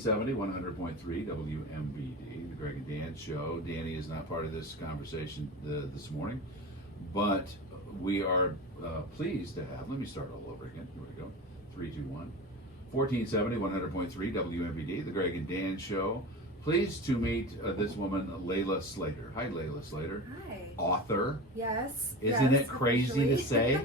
70, 100.3 WMBD, the Greg and Dan Show. Danny is not part of this conversation this morning, but we are pleased to have, let me start all over again. Here we go. 321. 1470, 100.3 WMBD, the Greg and Dan Show. Pleased to meet this woman, Layla Slater. Hi, Layla Slater. Hi. Author. Yes. Isn't yes, it crazy to say?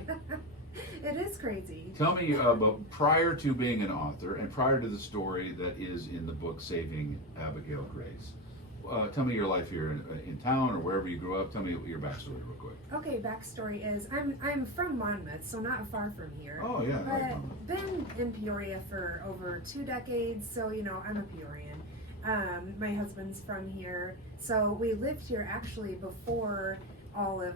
It is crazy. Tell me about prior to being an author and prior to the story that is in the book Saving Abigail Grace. Tell me your life here in town or wherever you grew up. Tell me your backstory real quick. Okay, backstory is I'm from Monmouth, so not far from here. Oh yeah, but I like Monmouth. Been in Peoria for over 2 decades, so I'm a Peorian. My husband's from here, so we lived here actually before all of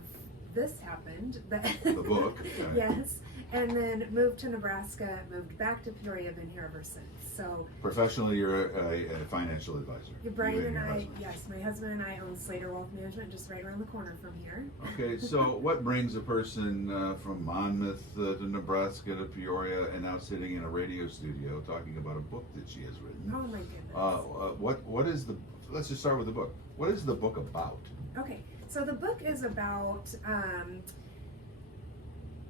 this happened. The book. Okay. Yes, and then moved to Nebraska, moved back to Peoria, been here ever since. So Professionally, you're a financial advisor. Brian and I, yes, my husband and I own Slater Wealth Management, just right around the corner from here. Okay, so what brings a person from Monmouth to Nebraska to Peoria and now sitting in a radio studio talking about a book that she has written? Oh my goodness. What is the? Let's just start with the book. What is the book about? Okay, so the book is about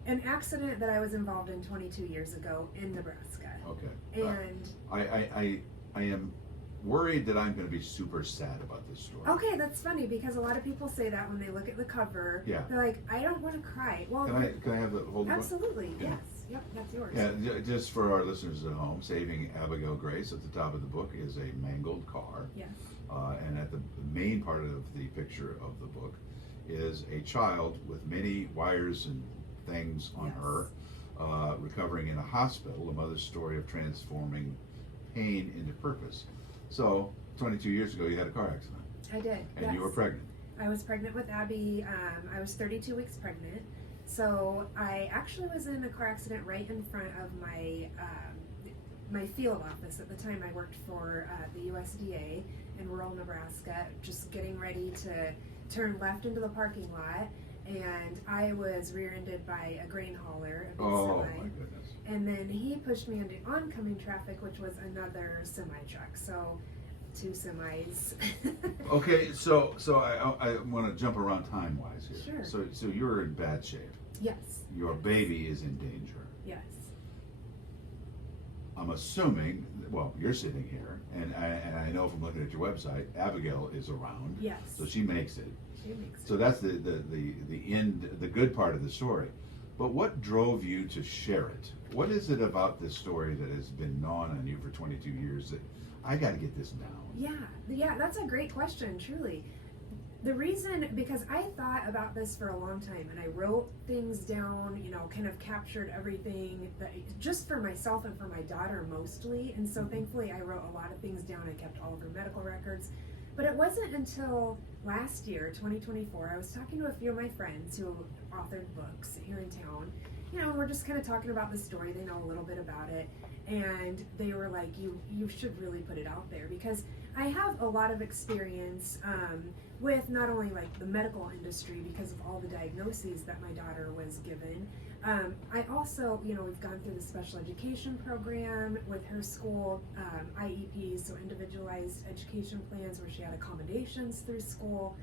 an accident that I was involved in 22 years ago in Nebraska. Okay. And I am worried that I'm going to be super sad about this story. okay, that's funny because a lot of people say that when they look at the cover. Yeah. They're like, I don't want to cry. Well, Can I have the whole book? absolutely, Yeah. yes. Yep, that's yours. Yeah, just for our listeners at home, Saving Abigail Grace at the top of the book is a mangled car. Yes. And at the main part of the picture of the book is a child with many wires and things on Yes. her, recovering in a hospital, a mother's story of transforming pain into purpose. So, 22 years ago, you had a car accident. I did. And yes. you were pregnant. I was pregnant with Abby. I was 32 weeks pregnant. So I actually was in a car accident right in front of my field office. At the time, I worked for the USDA in rural Nebraska, just getting ready to turn left into the parking lot. And I was rear-ended by a grain hauler, a big Oh, semi. my goodness. And then he pushed me into oncoming traffic, which was another semi-truck. So 2 semis. Okay, so I want to jump around time-wise here. Sure. So you're in bad shape. Yes. Your baby is in danger. Yes. I'm assuming, well, you're sitting here, and I know from looking at your website, Abigail is around. Yes. So she makes it. She makes So that's the end, the good part of the story. But what drove you to share it? What is it about this story that has been gnawing on you for 22 years that I got to get this down? Yeah, that's a great question, truly. The reason, because I thought about this for a long time and I wrote things down, kind of captured everything that just for myself and for my daughter mostly. And so thankfully I wrote a lot of things down. I kept all of her medical records. But it wasn't until last year, 2024, I was talking to a few of my friends who authored books here in town. We're just kind of talking about the story. They know a little bit about it. And they were like, you should really put it out there, because I have a lot of experience with not only like the medical industry because of all the diagnoses that my daughter was given. I also, we've gone through the special education program with her school, IEPs, so individualized education plans where she had accommodations through school.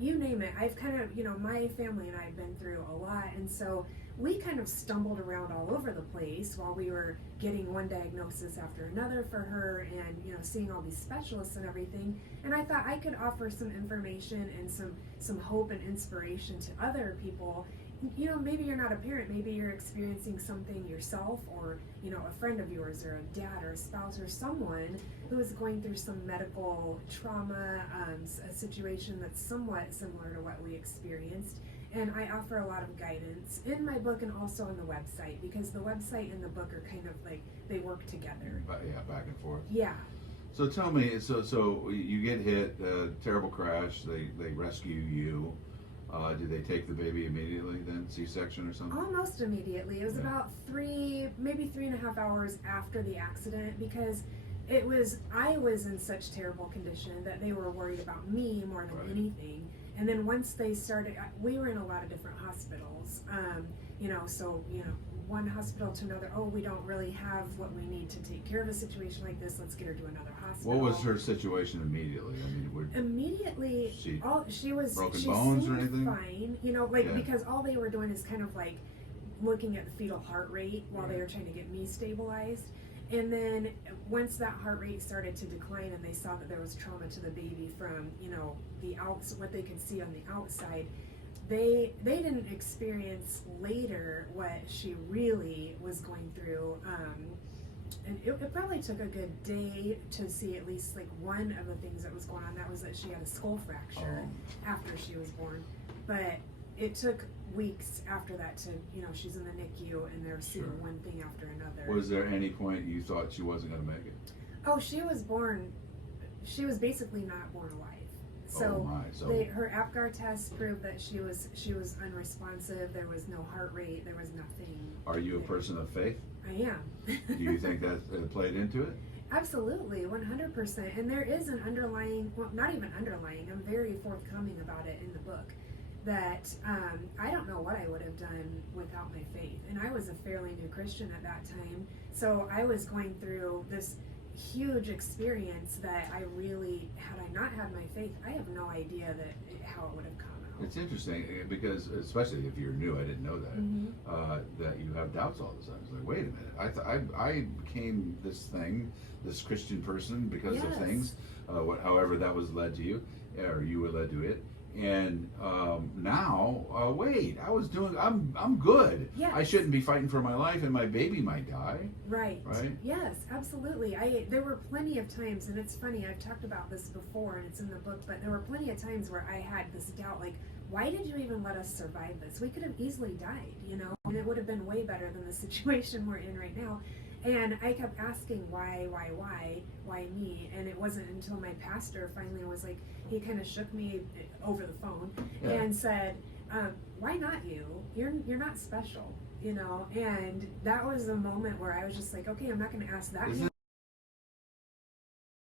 You name it. I've kind of, my family and I have been through a lot. And so we kind of stumbled around all over the place while we were getting one diagnosis after another for her and, seeing all these specialists and everything. And I thought I could offer some information and some hope and inspiration to other people. Maybe you're not a parent, maybe you're experiencing something yourself, or, a friend of yours or a dad or a spouse or someone who is going through some medical trauma, a situation that's somewhat similar to what we experienced. And I offer a lot of guidance in my book and also on the website, because the website and the book are kind of like, they work together. Yeah, back and forth. Yeah. So tell me, so you get hit, terrible crash, they rescue you. Did they take the baby immediately then, C-section or something? Almost immediately. It was about maybe 3.5 hours after the accident, because I was in such terrible condition that they were worried about me more than anything. And then once they started, we were in a lot of different hospitals, so, one hospital to another. Oh, we don't really have what we need to take care of a situation like this. Let's get her to another hospital. What was her situation immediately? I mean, Immediately, she was broken she bones or seemed anything? fine, you know, like Yeah. because all they were doing is kind of like looking at the fetal heart rate while they Right. were trying to get me stabilized. And then once that heart rate started to decline and they saw that there was trauma to the baby from, you know, what they could see on the outside, they didn't experience later what she really was going through. And it probably took a good day to see at least like one of the things that was going on. That was that she had a skull fracture after she was born. But it took weeks after that to, you know, she's in the NICU and they're seeing Sure. one thing after another. Was there any point you thought she wasn't going to make it? Oh, she was basically not born alive. So, oh my. So her APGAR test proved that she was unresponsive. There was no heart rate. There was nothing. are you a person of faith? I am. Do you think that played into it? Absolutely, 100%. And there is an underlying, well, not even underlying, I'm very forthcoming about it in the book, that I don't know what I would have done without my faith. And I was a fairly new Christian at that time. So I was going through this huge experience that I really, had I not had my faith, I have no idea how it would have come out. It's interesting because, especially if you're new, I didn't know that, Mm-hmm. that you have doubts all the time. It's like, wait a minute, I became this Christian person because of Yes. things, however that was led to you, or you were led to it. And now, wait, I'm good. Yes. I shouldn't be fighting for my life, and my baby might die. Right. Right? Yes, absolutely. There were plenty of times, and it's funny, I've talked about this before and it's in the book, but there were plenty of times where I had this doubt, like, why did you even let us survive this? We could have easily died, you know, and it would have been way better than the situation we're in right now. And I kept asking why me? And it wasn't until my pastor finally was like, he kind of shook me over the phone and said, why not you? You're not special, you know? And that was a moment where I was just like, okay, I'm not going to ask that.